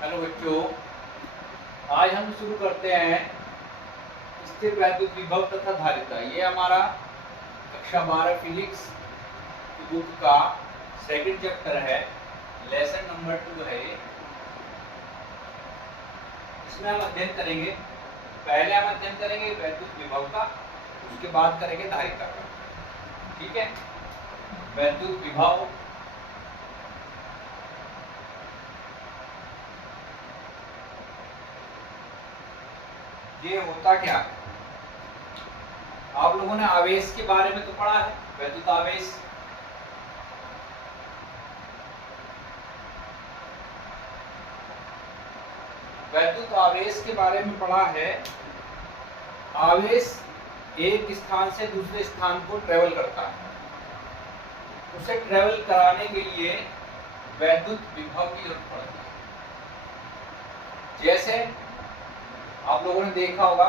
Hello बच्चों, आज हम शुरू करते हैं स्थिर वैद्युत विभव तथा धारिता। ये हमारा कक्षा 12 फिजिक्स बुक का सेकंड चैप्टर है, लेसन नंबर 2 है ये। इसमें हम अध्ययन करेंगे, पहले हम अध्ययन करेंगे वैद्युत विभव का, उसके बाद करेंगे धारिता का। ठीक है, वैद्युत विभव ये होता क्या है? आप लोगों ने आवेश के बारे में तो पढ़ा है, वैद्युत आवेश। वैद्युत आवेश के बारे में पढ़ा है। आवेश एक स्थान से दूसरे स्थान को ट्रेवल करता है, उसे ट्रेवल कराने के लिए वैद्युत विभव की जरूरत पड़ती है। जैसे आप लोगों ने देखा होगा,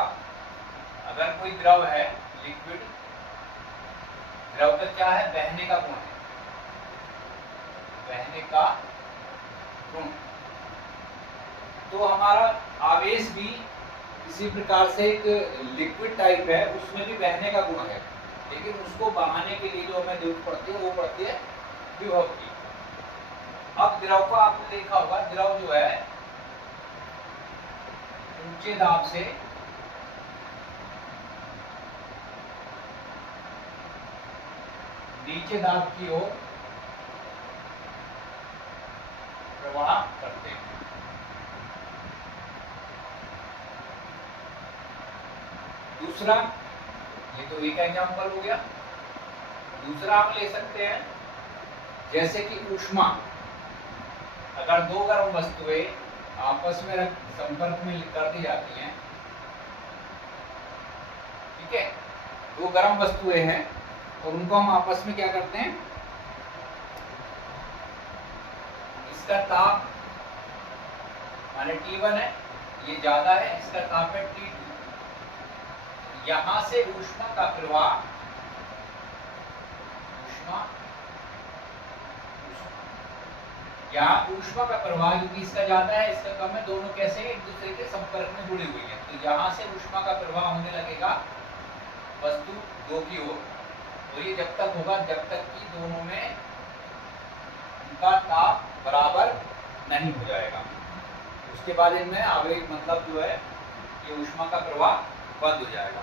अगर कोई द्रव है, लिक्विड, द्रव का क्या है? बहने का गुण है, बहने का गुण। तो हमारा आवेश भी इसी प्रकार से एक लिक्विड टाइप है, उसमें भी बहने का गुण है, लेकिन उसको बहाने के लिए जो हमें जरूरत पड़ती है वो पड़ती है विभव की। अब द्रव को आपने देखा होगा, द्रव जो है ऊंचे दाब से नीचे दाब की ओर प्रवाह करते हैं। दूसरा, ये तो एक एग्जाम्पल हो गया। दूसरा हम ले सकते हैं, जैसे कि ऊष्मा। अगर दो गर्म वस्तुएं आपस में संपर्क में कर दी जाती हैं, ठीक है, दो गर्म वस्तुएं हैं और उनको हम आपस में क्या करते हैं, इसका ताप माने T1 है, ये ज्यादा है, इसका ताप है T2। यहां से ऊष्मा का प्रवाह, यहाँ ऊष्मा का प्रवाह क्योंकि इसका ज्यादा है, इसका कम है, दोनों कैसे एक दूसरे के संपर्क में जुड़ी हुई है, तो यहाँ से ऊष्मा का प्रवाह होने लगेगा वस्तु दो की ओर। तो ये जब तक होगा जब तक कि दोनों में उनका ताप बराबर नहीं हो जाएगा। उसके बाद इनमें आवेश मतलब जो है ये ऊष्मा का प्रवाह बंद हो जाएगा।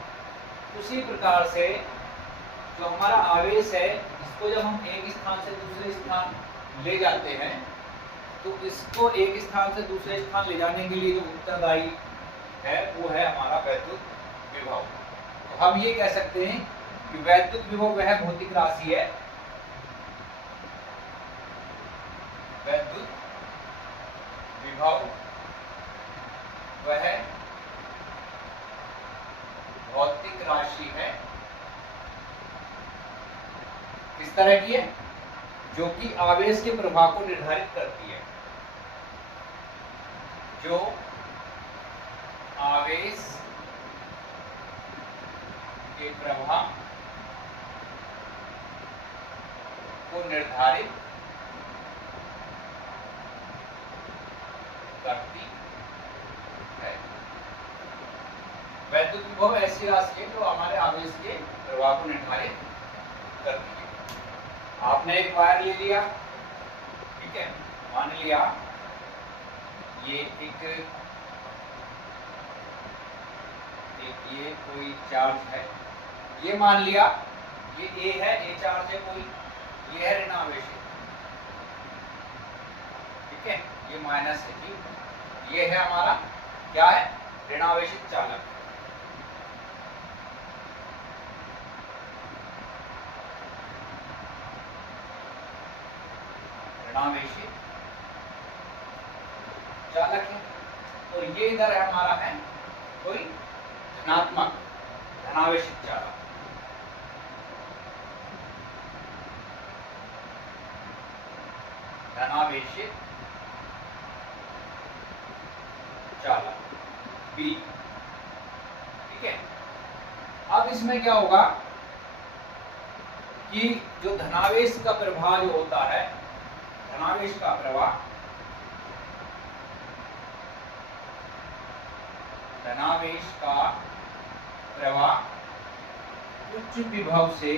उसी प्रकार से जो हमारा आवेश है, इसको जब हम एक स्थान से दूसरे स्थान ले जाते हैं, तो इसको एक स्थान से दूसरे स्थान ले जाने के लिए जो उत्तरदायी है वो है हमारा वैद्युत विभव। तो हम ये कह सकते हैं कि वैद्युत विभव वह भौतिक राशि है, वैद्युत विभव वह भौतिक राशि है। किस तरह की है? जो कि आवेश के प्रवाह को निर्धारित करती है, जो आवेश के प्रवाह को निर्धारित करती है। वैद्युत विभव ऐसी राशि है जो हमारे आवेश के प्रवाह को निर्धारित करती है। आपने एक वायर ले लिया, ठीक है, मान लिया ये एक ये कोई चार्ज है, ये मान लिया ये A है, A चार्ज है कोई, ये है ऋणावेश, ठीक है, ये माइनस है, ठीक, ये है हमारा क्या है? ऋणावेशित चालक। ऋणावेशित चालक है, और ये इधर है हमारा है कोई धनात्मक धनावेशित चालक। धनावेशित चालक B, ठीक है। अब इसमें क्या होगा कि जो धनावेश का प्रवाह जो होता है, धनावेश का प्रवाह धनावेश का प्रवाह उच्च विभव से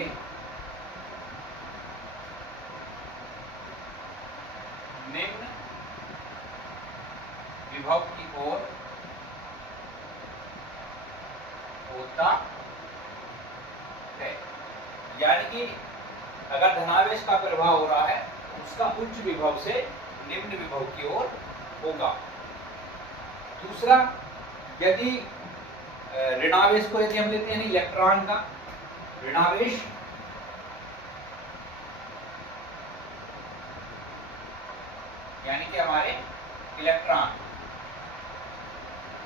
निम्न विभव की ओर होता है। यानी कि अगर धनावेश का प्रवाह हो रहा है उसका उच्च विभव से निम्न विभव की ओर होगा। दूसरा, यदि ऋणावेश को यदि हम लेते हैं इलेक्ट्रॉन का ऋणावेश, यानी कि हमारे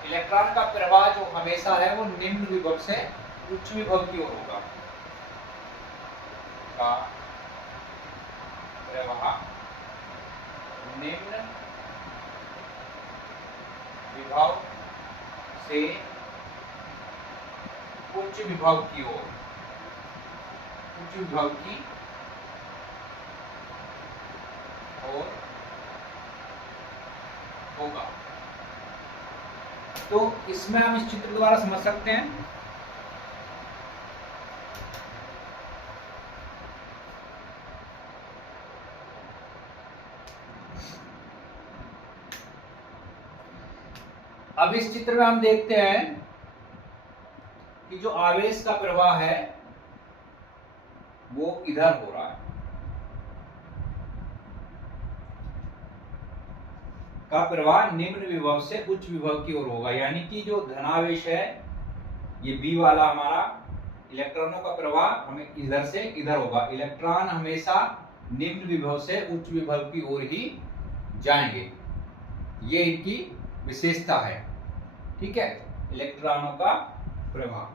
इलेक्ट्रॉन का प्रवाह जो हमेशा है वो निम्न विभव से उच्च विभव की ओर होगा। का प्रवाह निम्न विभव से उच्च विभव की ओर होगा। तो इसमें हम इस चित्र द्वारा समझ सकते हैं अब इस चित्र में हम देखते हैं कि जो आवेश का प्रवाह है वो इधर हो रहा है, का प्रवाह निम्न विभव से उच्च विभव की ओर होगा। यानी कि जो धनावेश है ये बी वाला हमारा, इलेक्ट्रॉनों का प्रवाह हमें इधर से इधर होगा। इलेक्ट्रॉन हमेशा निम्न विभव से उच्च विभव की ओर ही जाएंगे, ये इनकी विशेषता है। ठीक है, इलेक्ट्रॉनों का प्रवाह,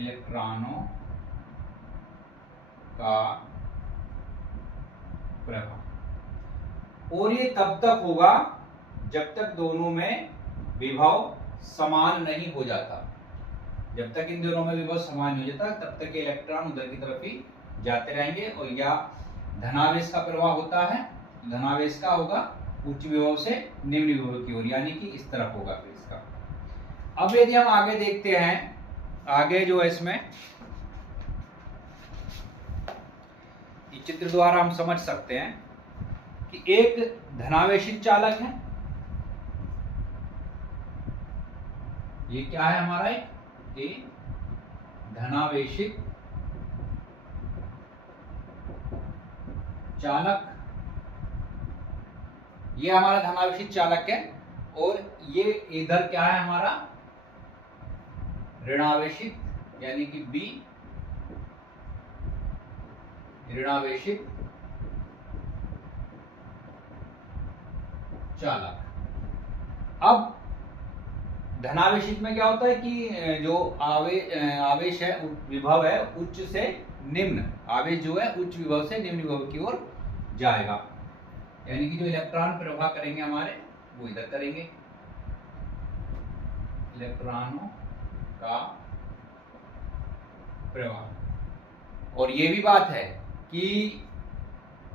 इलेक्ट्रॉनों का प्रवाह, और ये तब तक होगा जब तक दोनों में विभव समान नहीं हो जाता। जब तक इन दोनों में विभव समान नहीं हो जाता तब तक इलेक्ट्रॉन उधर की तरफ ही जाते रहेंगे। और या धनावेश का प्रवाह होता है, धनावेश का होगा उच्च विभव से निम्न विभव की ओर, यानी कि इस तरफ होगा फिर इसका। अब यदि हम आगे देखते हैं, आगे जो है इसमें इस चित्र द्वारा हम समझ सकते हैं कि एक धनावेशित चालक है, ये क्या है हमारा, एक धनावेशित चालक, ये हमारा धनावेशित चालक है। और ये इधर क्या है हमारा ऋणावेशित, यानी कि बी ऋणावेशित चालक। अब धनावेशित में क्या होता है कि जो आवेश है, विभव है उच्च से निम्न, आवेश जो है उच्च विभव से निम्न विभव की ओर जाएगा। यानी कि जो इलेक्ट्रॉन प्रवाह करेंगे हमारे वो इधर करेंगे, इलेक्ट्रॉनों का प्रवाह। और ये भी बात है कि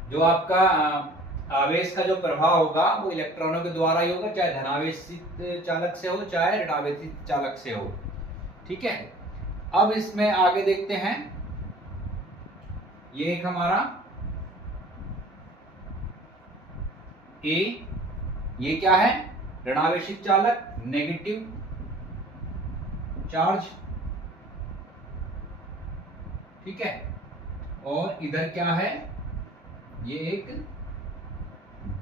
जो आपका आवेश का जो प्रभाव होगा वो इलेक्ट्रॉनों के द्वारा ही होगा, चाहे धनावेशित चालक से हो चाहे ऋणावेशित चालक से हो। ठीक है, अब इसमें आगे देखते हैं, ये एक हमारा ए, ये क्या है ऋणावेशित चालक, नेगेटिव चार्ज। ठीक है, और इधर क्या है, ये एक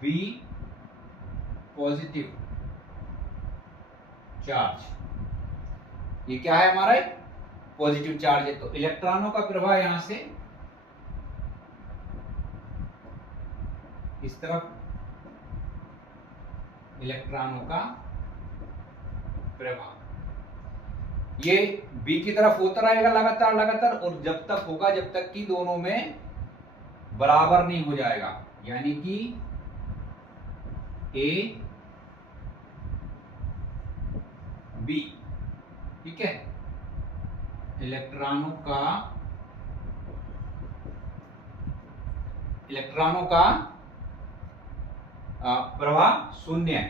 बी पॉजिटिव चार्ज, ये क्या है हमारा पॉजिटिव चार्ज है। तो इलेक्ट्रॉनों का प्रवाह यहां से इस तरफ, इलेक्ट्रॉनों का प्रवाह ये बी की तरफ होता रहेगा लगातार लगातार, और जब तक होगा जब तक कि दोनों में बराबर नहीं हो जाएगा। यानी कि ए बी, ठीक है, इलेक्ट्रॉनों का प्रवाह शून्य है।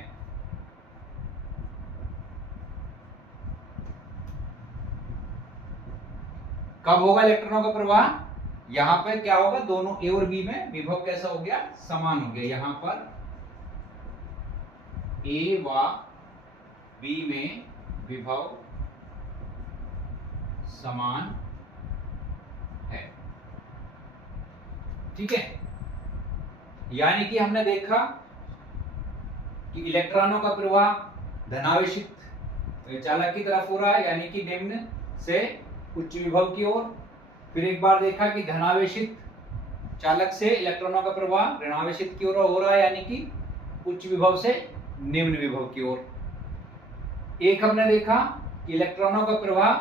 कब होगा इलेक्ट्रॉनों का प्रवाह? यहां पर क्या होगा, दोनों ए और बी में विभव कैसा हो गया, समान हो गया। यहां पर ए व बी में विभव समान है। ठीक है, यानी कि हमने देखा कि इलेक्ट्रॉनों का प्रवाह धनावेशित चालक की तरफ हो रहा है, यानी कि निम्न से उच्च विभव की ओर। फिर एक बार देखा कि धनावेशित चालक से इलेक्ट्रॉनों का प्रवाह ऋणावेशित की ओर हो रहा है, यानी कि उच्च विभव से निम्न विभव की ओर। एक हमने देखा कि इलेक्ट्रॉनों का प्रवाह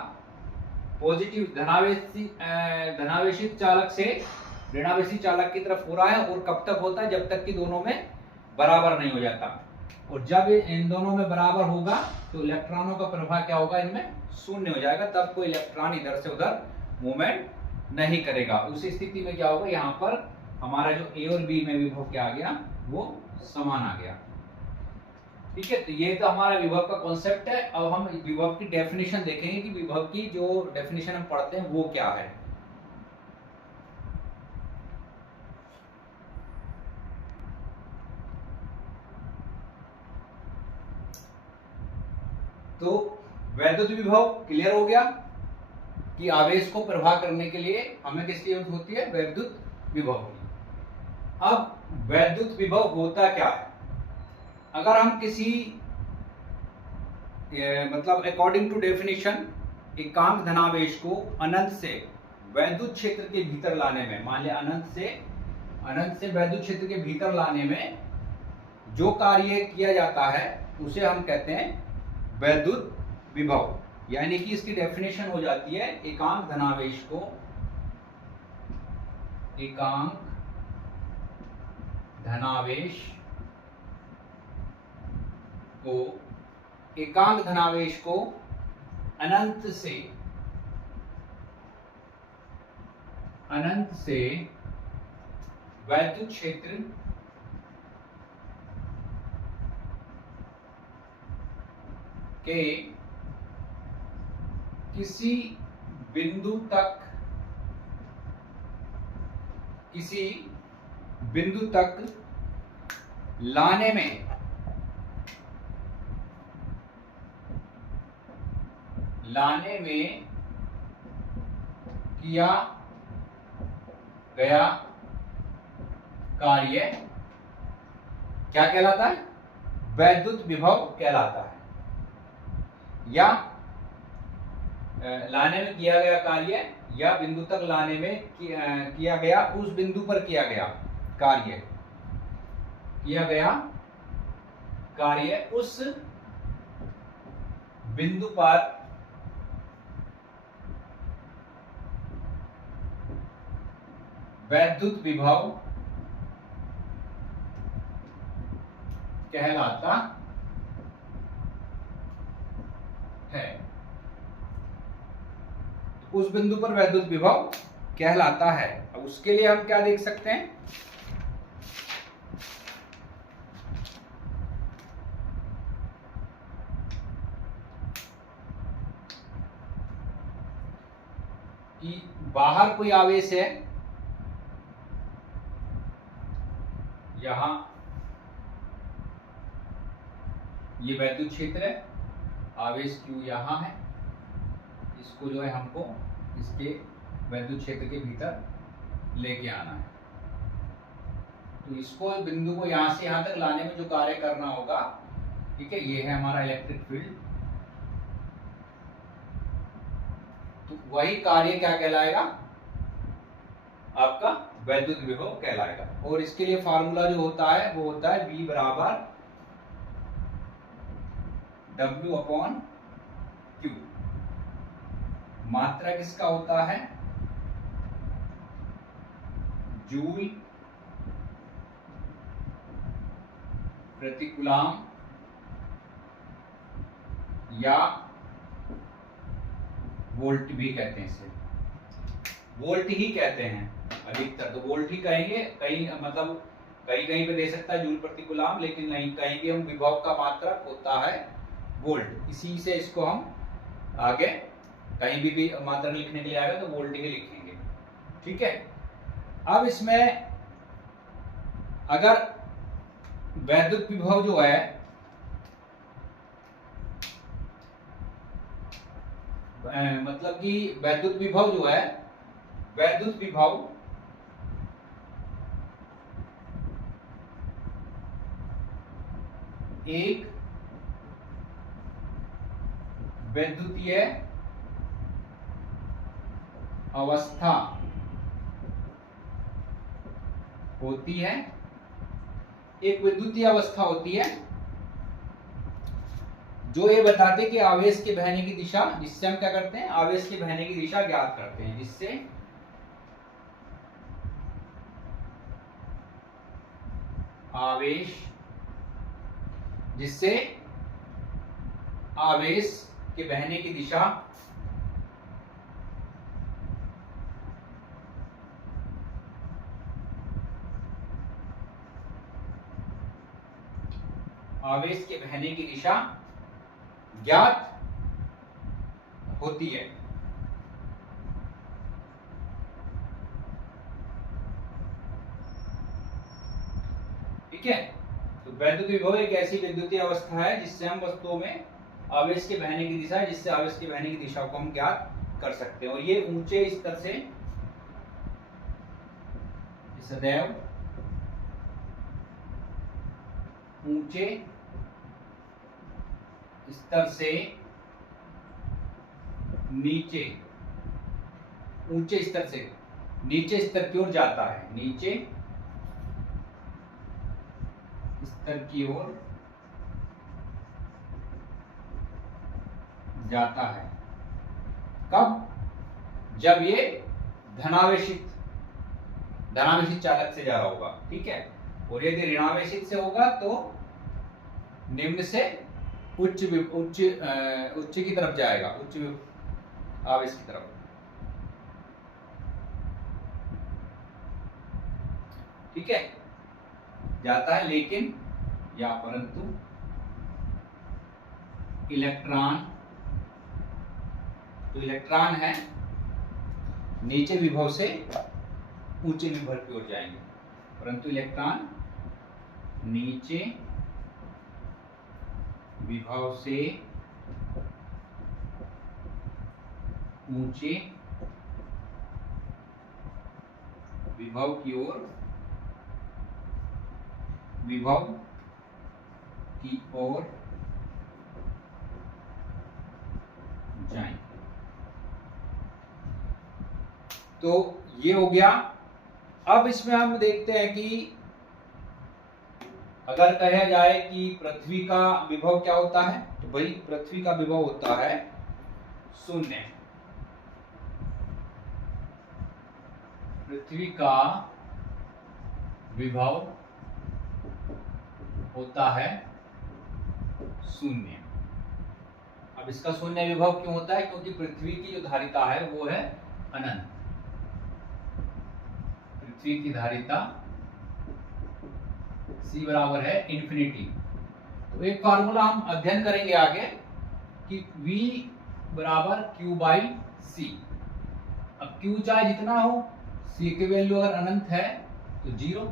पॉजिटिव धनावेशित चालक से ऋणावेशित चालक की तरफ हो रहा है, और कब तक होता है, जब तक कि दोनों में बराबर नहीं हो जाता। और जब इन दोनों में बराबर होगा तो इलेक्ट्रॉनों का प्रवाह क्या होगा, इनमें शून्य हो जाएगा। तब कोई इलेक्ट्रॉन इधर से उधर मूवमेंट नहीं करेगा। उस स्थिति में क्या होगा, यहाँ पर हमारा जो ए और बी में विभव क्या आ गया, वो समान आ गया। ठीक है, तो ये तो हमारा विभव का कॉन्सेप्ट है। अब हम विभव की डेफिनेशन देखेंगे कि विभव की जो डेफिनेशन हम पढ़ते हैं वो क्या है। तो वैद्युत विभव क्लियर हो गया कि आवेश को प्रवाह करने के लिए हमें किसकी जरूरत होती है, वैद्युत विभव की। अब वैद्युत विभव होता क्या है? अगर हम किसी मतलब अकॉर्डिंग टू डेफिनेशन एकांक धनावेश को अनंत से वैद्युत क्षेत्र के भीतर लाने में, मान लिया अनंत से वैद्युत क्षेत्र के भीतर लाने में जो कार्य किया जाता है उसे हम कहते हैं वैद्युत विभव। यानी कि इसकी डेफिनेशन हो जाती है एकांक धनावेश को एकांक धनावेश को अनंत से वैद्युत क्षेत्र के किसी बिंदु तक लाने में किया गया कार्य क्या कहलाता है, वैद्युत विभव कहलाता है। या लाने में किया गया कार्य या बिंदु तक लाने में किया गया, उस बिंदु पर किया गया कार्य उस बिंदु पर वैद्युत विभव कहलाता है। उस बिंदु पर वैद्युत विभव कहलाता है। अब उसके लिए हम क्या देख सकते हैं कि बाहर कोई आवेश है, यहां ये वैद्युत क्षेत्र है, आवेश Q यहां है, इसको जो है हमको इसके वैद्युत क्षेत्र के भीतर लेके आना है। तो इसको बिंदु को यहां से यहां तक लाने में जो कार्य करना होगा, ठीक है, ये है हमारा इलेक्ट्रिक फील्ड। तो वही कार्य क्या कहलाएगा, आपका वैद्युत विभव कहलाएगा। और इसके लिए फार्मूला जो होता है वो होता है V बराबर W/Q। मात्रा किसका होता है, जूल प्रति कूलम या वोल्ट भी कहते हैं, इसे वोल्ट ही कहते हैं अधिकतर, तो वोल्ट ही कहेंगे। कहीं मतलब कहीं पे दे सकता है जूल प्रति कूलम, लेकिन नहीं, कहीं भी हम विभव का मात्रक होता है वोल्ट, इसी से इसको हम आगे कहीं भी मात्रक लिखने के लिए आएगा तो वोल्ट ही लिखेंगे। ठीक है, अब इसमें अगर वैद्युत विभव जो है मतलब कि वैद्युत विभव जो है, वैद्युत विभव एक वैद्युतीय अवस्था होती है, एक विद्युतीय अवस्था होती है जो ये बताते कि आवेश के बहने की दिशा, जिससे हम क्या करते हैं, आवेश के बहने की दिशा ज्ञात करते हैं, जिससे आवेश के बहने की दिशा आवेश के बहने की दिशा ज्ञात होती है। ठीक है, तो वैद्युत विभव एक ऐसी विद्युतीय अवस्था है जिससे हम वस्तुओं में आवेश के बहने की दिशा, जिससे आवेश के बहने की दिशा को हम ज्ञात कर सकते हैं। और ये ऊंचे स्तर से सदैव ऊंचे स्तर से नीचे, ऊंचे स्तर से नीचे स्तर की ओर जाता है, नीचे स्तर की ओर जाता है। कब? जब ये धनावेशित चालक से जा रहा होगा। ठीक है, और यदि ऋणावेशित से होगा तो निम्न से उच्च की तरफ जाएगा, उच्च आवेश की तरफ। ठीक है, जाता है, लेकिन या परंतु इलेक्ट्रॉन, तो इलेक्ट्रॉन है नीचे विभव से ऊंचे विभव की ओर जाएंगे, परंतु इलेक्ट्रॉन नीचे विभव से ऊंचे विभव की ओर जाएंगे। तो ये हो गया। अब इसमें हम देखते हैं कि अगर कहा जाए कि पृथ्वी का विभव क्या होता है, तो भाई पृथ्वी का विभव होता है 0। पृथ्वी का विभव होता है 0। अब इसका 0 विभव क्यों होता है? क्योंकि पृथ्वी की जो धारिता है वो है अनंत। पृथ्वी की धारिता C बराबर है इन्फिनिटी। तो एक फार्मूला हम अध्ययन करेंगे आगे कि V बराबर Q बाई C। अब Q चाहे जितना हो, C की वैल्यू अगर अनंत है तो 0,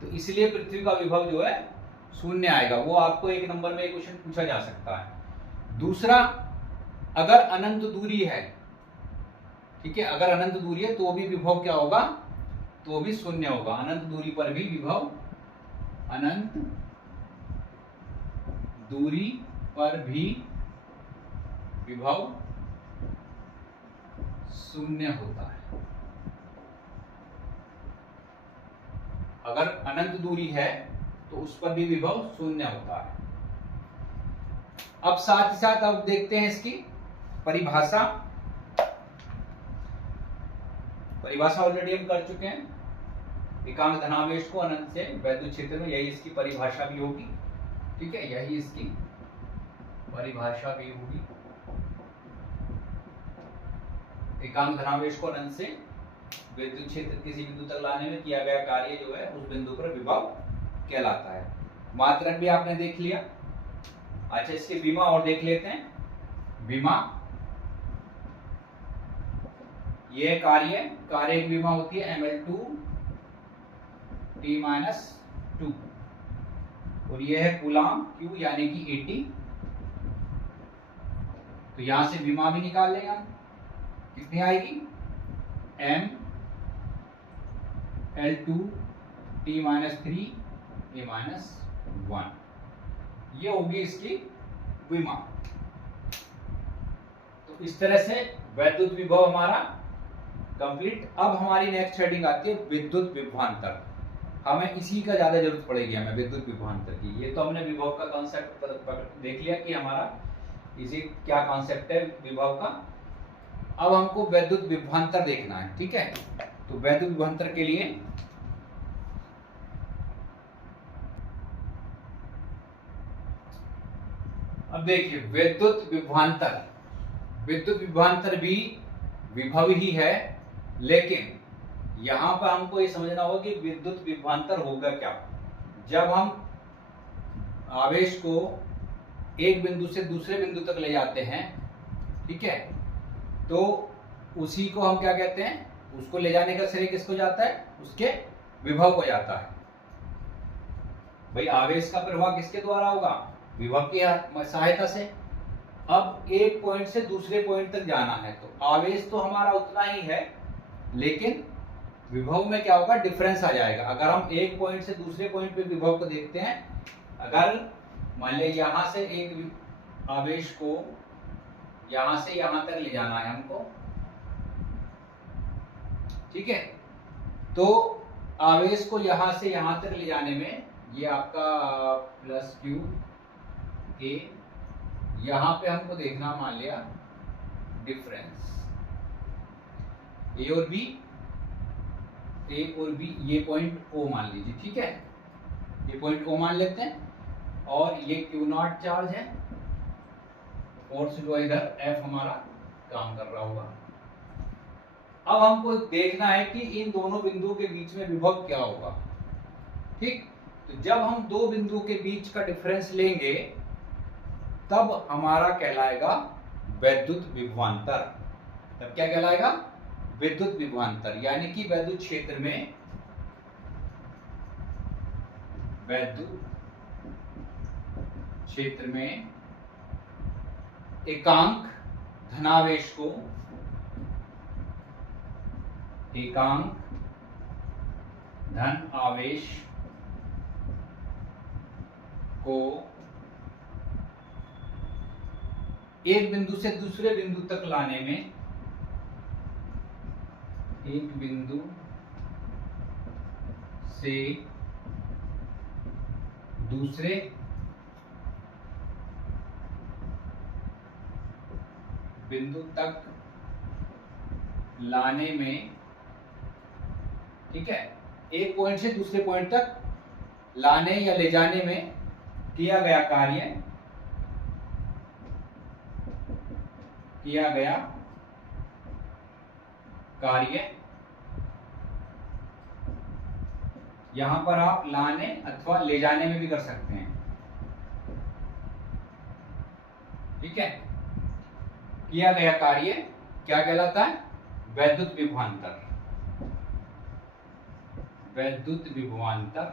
तो इसलिए पृथ्वी का विभव जो है 0 आएगा। वो आपको एक नंबर में एक क्वेश्चन पूछा जा सकता है। दूसरा, अगर अनंत दूरी है, ठीक है, अगर अनंत दूरी है तो भी विभव क्या होगा? तो भी 0 होगा। अनंत दूरी पर भी विभव, अनंत दूरी पर भी विभव 0 होता है। अगर अनंत दूरी है तो उस पर भी विभव 0 होता है। अब साथ ही साथ अब देखते हैं इसकी परिभाषा। परिभाषा ऑलरेडी हम कर चुके हैं। एकांक धनावेश को अनंत से वैद्युत क्षेत्र में, यही इसकी परिभाषा भी होगी। ठीक है, यही इसकी परिभाषा भी होगी। एकांक धनावेश को अनंत से विद्युत क्षेत्र किसी बिंदु तक लाने में किया गया कार्य जो है उस बिंदु पर विभव कहलाता है। मात्रक भी आपने देख लिया। अच्छा, इसके बीमा और देख लेते हैं। विमा, ये कार्य की विमा होती है ml2t-2 और ये है कूलाम Q यानी कि 80। तो यहां से विमा भी निकाल लेंगे हम, कितनी आएगी ml2t-3a-1, ये होगी इसकी विमा। तो इस तरह से वैद्युत विभव हमारा कंप्लीट। अब हमारी नेक्स्ट हेडिंग आती है विद्युत विभवांतर। हमें इसी का ज्यादा जरूरत पड़ेगी हमें, विद्युत विभवांतर की। ये तो हमने विभव का कॉन्सेप्ट देख लिया कि हमारा इसी क्या कॉन्सेप्ट है विभव का। अब हमको वैद्युत विभवांतर देखना है, ठीक है। तो वैद्युत विभवांतर के लिए अब देखिए विद्युत विभवांतर भी विभव ही है, लेकिन यहां पर हमको ये समझना होगा कि विद्युत विभवांतर होगा क्या। जब हम आवेश को एक बिंदु से दूसरे बिंदु तक ले जाते हैं, ठीक है, तो उसी को हम क्या कहते हैं, उसको ले जाने का श्रेय किसको जाता है, उसके विभव को जाता है। भाई आवेश का प्रवाह किसके द्वारा होगा, विभव की सहायता से। अब एक पॉइंट से दूसरे पॉइंट तक जाना है तो आवेश तो हमारा उतना ही है, लेकिन विभव में क्या होगा, डिफरेंस आ जाएगा। अगर हम एक पॉइंट से दूसरे पॉइंट पे विभव को देखते हैं, अगर मान लिया यहां से एक आवेश को यहां से यहां तक ले जाना है हमको, ठीक है, तो आवेश को यहां से यहां तक ले जाने में ये आपका प्लस क्यू ए, यहां पे हमको देखना मान लिया डिफरेंस ए और बी, ये पॉइंट ओ मान लीजिए, ठीक है, ये पॉइंट ओ मान लेते हैं, और ये क्यू नॉट चार्ज है, फोर्स जो इधर एफ हमारा काम कर रहा होगा। अब हमको देखना है कि इन दोनों बिंदुओं के बीच में विभव क्या होगा, ठीक। तो जब हम दो बिंदुओं के बीच का डिफरेंस लेंगे तब हमारा कहलाएगा वैद्युत विभवांतर। तब क्या कहलाएगा, विद्युत विभवांतर, यानी कि विद्युत क्षेत्र में एकांक धनावेश को धन आवेश को एक बिंदु से दूसरे बिंदु तक लाने में, एक बिंदु से दूसरे बिंदु तक लाने में, ठीक है, एक पॉइंट से दूसरे पॉइंट तक लाने या ले जाने में किया गया कार्य यहां पर आप लाने अथवा ले जाने में भी कर सकते हैं, ठीक है। किया गया कार्य क्या कहलाता है, वैद्युत विभवांतर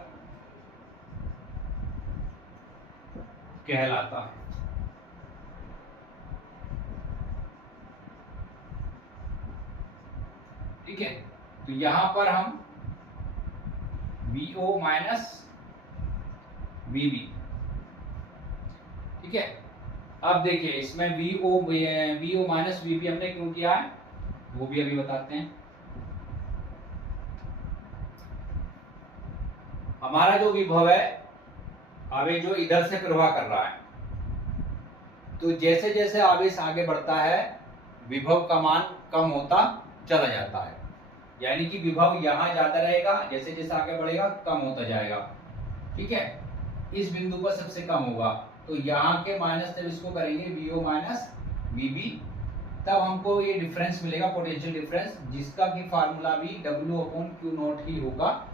कहलाता है। ठीक है, तो यहां पर हम VO माइनस VB, ठीक है। अब देखिए इसमें VO माइनस VB हमने क्यों किया है वो भी अभी बताते हैं। हमारा जो विभव है आवेश जो इधर से प्रवाह कर रहा है, तो जैसे जैसे आवेश आगे बढ़ता है विभव का मान कम होता चला जाता है, यानी कि विभव यहां ज्यादा रहेगा, जैसे जैसे आगे बढ़ेगा कम होता जाएगा, ठीक है। इस बिंदु पर सबसे कम होगा, तो यहाँ के माइनस जब इसको करेंगे VO माइनस VB, तब हमको ये डिफरेंस मिलेगा, पोटेंशियल डिफरेंस, जिसका की फार्मूला भी W/Q0 ही होगा।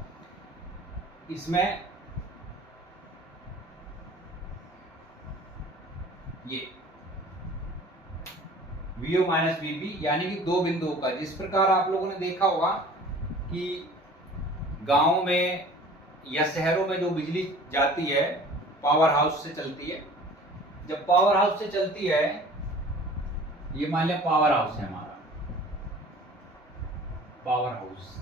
इसमें ये VO माइनस VB, यानी कि दो बिंदुओं का। जिस प्रकार आप लोगों ने देखा होगा कि गांव में या शहरों में जो बिजली जाती है पावर हाउस से चलती है, जब पावर हाउस से चलती है, ये मान लिया पावर हाउस है हमारा, पावर हाउस,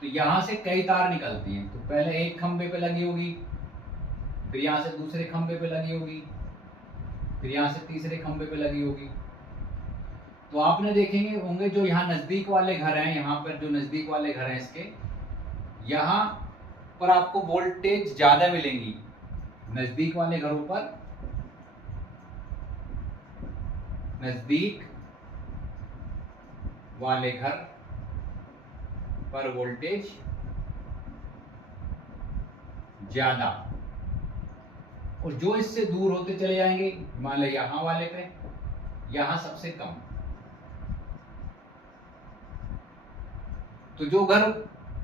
तो यहां से कई तार निकलती हैं। तो पहले एक खंबे पे लगी होगी, फिर यहां से दूसरे खंबे पे लगी होगी, फिर यहां से तीसरे खंबे पे लगी होगी। तो आपने देखेंगे होंगे जो यहाँ नजदीक वाले घर हैं, यहाँ पर जो नजदीक वाले घर हैं इसके, यहाँ पर आपको वोल्टेज ज्यादा मिलेंगी। नजदीक वाले घरों पर, नजदीक वाले घर पर वोल्टेज ज्यादा, और जो इससे दूर होते चले जाएंगे, मान लो यहां वाले पे, यहां सबसे कम। तो जो घर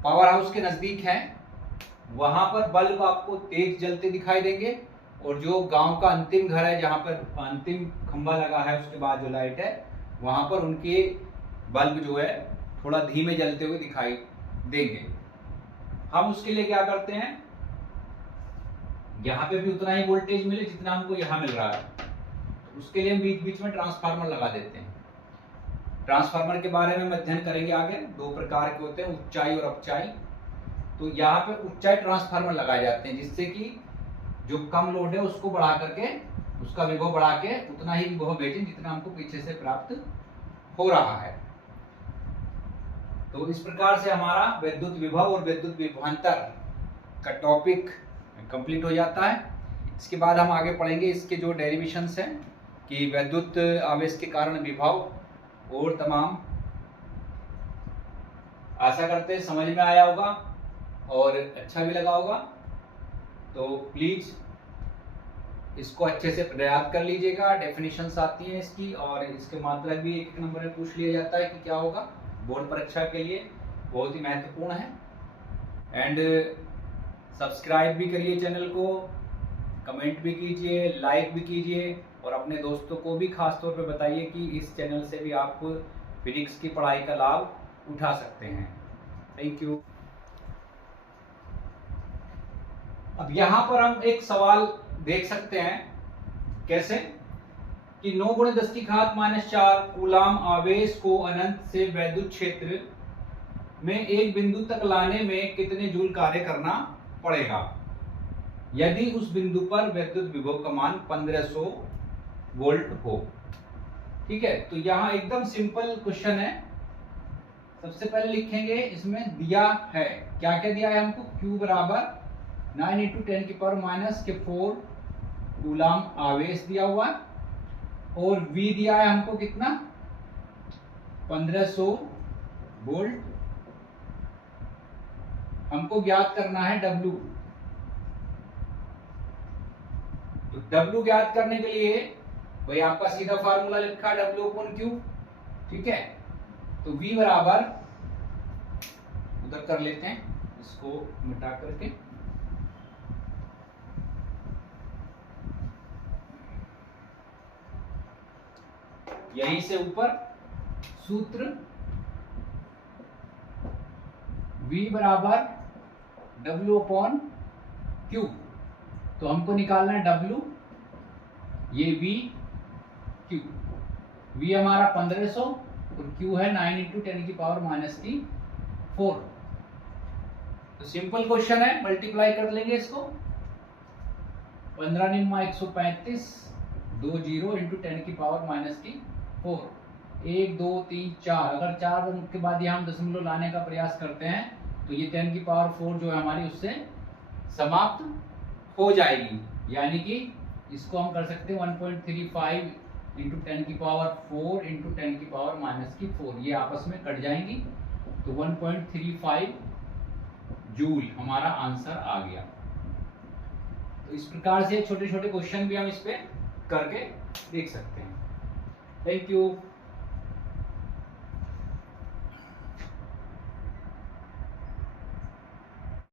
पावर हाउस के नजदीक है वहां पर बल्ब आपको तेज जलते दिखाई देंगे, और जो गांव का अंतिम घर है जहां पर अंतिम खंबा लगा है उसके बाद जो लाइट है, वहां पर उनके बल्ब जो है थोड़ा धीमे जलते हुए दिखाई देंगे। हम उसके लिए क्या करते हैं, यहाँ पे भी उतना ही वोल्टेज मिले जितना हमको यहाँ मिल रहा है, तो उसके लिए हम बीच बीच में ट्रांसफार्मर लगा देते हैं। ट्रांसफार्मर के बारे में अध्ययन करेंगे आगे, दो प्रकार के होते हैं, ऊंचाई और अपचाई। तो यहाँ पे ऊंचाई ट्रांसफार्मर लगाए जाते हैं जिससे कि जो कम लोड है उसको बढ़ा करके, उसका विभव बढ़ा के उतना ही विभव भेजें जितना हमको पीछे से प्राप्त हो रहा है। तो इस प्रकार से हमारा विद्युत विभव और विद्युत विभवांतर का टॉपिक कंप्लीट हो जाता है। इसके बाद हम आगे पढ़ेंगे इसके जो डेरिवेशंस हैं कि विद्युत आवेश के कारण विभव और तमाम। आशा करते हैं समझ में आया होगा और अच्छा भी लगा होगा। तो प्लीज इसको अच्छे से याद कर लीजिएगा। डेफिनेशंस आती हैं इसकी, और इसके मात्रक भी एक नंबर में पूछ लिया जाता है कि क्या होगा, बोर्ड परीक्षा के लिए बहुत ही महत्वपूर्ण है। एंड सब्सक्राइब भी करिए चैनल को, कमेंट भी कीजिए, लाइक भी कीजिए, और अपने दोस्तों को भी खास तौर पे बताइए कि इस चैनल से भी आप फिजिक्स की पढ़ाई का लाभ उठा सकते हैं। Thank you. अब यहाँ पर हम एक सवाल देख सकते हैं, कैसे कि 9 × 10⁻⁴ कूलाम आवेश को अनंत से वैद्युत क्षेत्र में एक बिंदु तक लाने में कितने जूल कार्य करना पड़ेगा यदि उस बिंदु पर विद्युत विभव का मान 1500 वोल्ट हो। ठीक है, तो यहाँ एकदम सिंपल क्वेश्चन है। सबसे पहले लिखेंगे, इसमें दिया है क्या क्या दिया है हमको, Q बराबर 9 × 10⁻⁴ कूलाम आवेश दिया हुआ है, और V दिया है हमको कितना, 1500 वोल्ट। हमको ज्ञात करना है W। तो W ज्ञात करने के लिए भाई आपका सीधा फार्मूला लिखा है W/Q। ठीक है, तो V बराबर, उधर कर लेते हैं इसको मिटा करके, यहीं से ऊपर सूत्र V बराबर W/Q। तो हमको निकालना है W, ये V Q। V हमारा 1500 और Q है 9 × 10⁻⁴। तो सिंपल क्वेश्चन है, मल्टीप्लाई कर लेंगे इसको। 15 × 135, 2 0 × 10⁻⁴। 1 2 3 4, अगर 4 अंक के बाद यहाँ हम दशमलव लाने का प्रयास करते हैं तो ये 10⁻⁴ जो है हमारी उससे समाप्त हो जाएगी। यानी कि इसको हम कर सकते हैं 1.35 × 10⁻⁴ × 10⁻⁴, ये आपस में कट जाएंगी, तो 1.35 जूल हमारा आंसर आ गया। तो इस प्रकार से छोटे छोटे क्वेश्चन भी हम इस पे करके देख सकते हैं। Thank you.